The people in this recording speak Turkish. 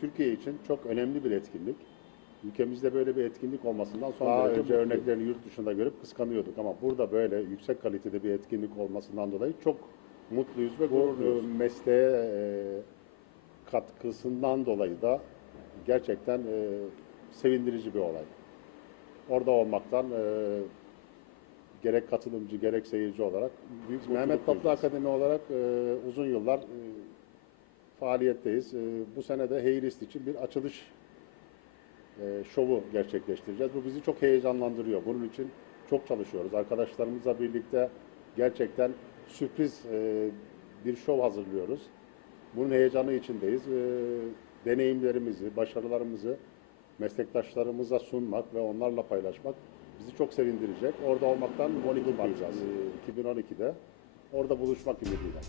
Türkiye için çok önemli bir etkinlik. Ülkemizde böyle bir etkinlik olmasından son Daha derece önce örneklerini yurt dışında görüp kıskanıyorduk ama burada böyle yüksek kalitede bir etkinlik olmasından dolayı çok mutluyuz ve gururluyuz. Mesleğe katkısından dolayı da gerçekten sevindirici bir olay. Orada olmaktan gerek katılımcı gerek seyirci olarak Büyük Mehmet duyacağız. Akademi olarak uzun yıllar faaliyetteyiz. E, bu sene de Heyrist için bir açılış e, şovu gerçekleştireceğiz. Bu bizi çok heyecanlandırıyor. Bunun için çok çalışıyoruz. Arkadaşlarımızla birlikte gerçekten sürpriz e, bir şov hazırlıyoruz. Bunun heyecanı içindeyiz. E, deneyimlerimizi, başarılarımızı meslektaşlarımıza sunmak ve onlarla paylaşmak bizi çok sevindirecek. Orada olmaktan 12 Mart e, 2012'de orada buluşmak ümidiyle.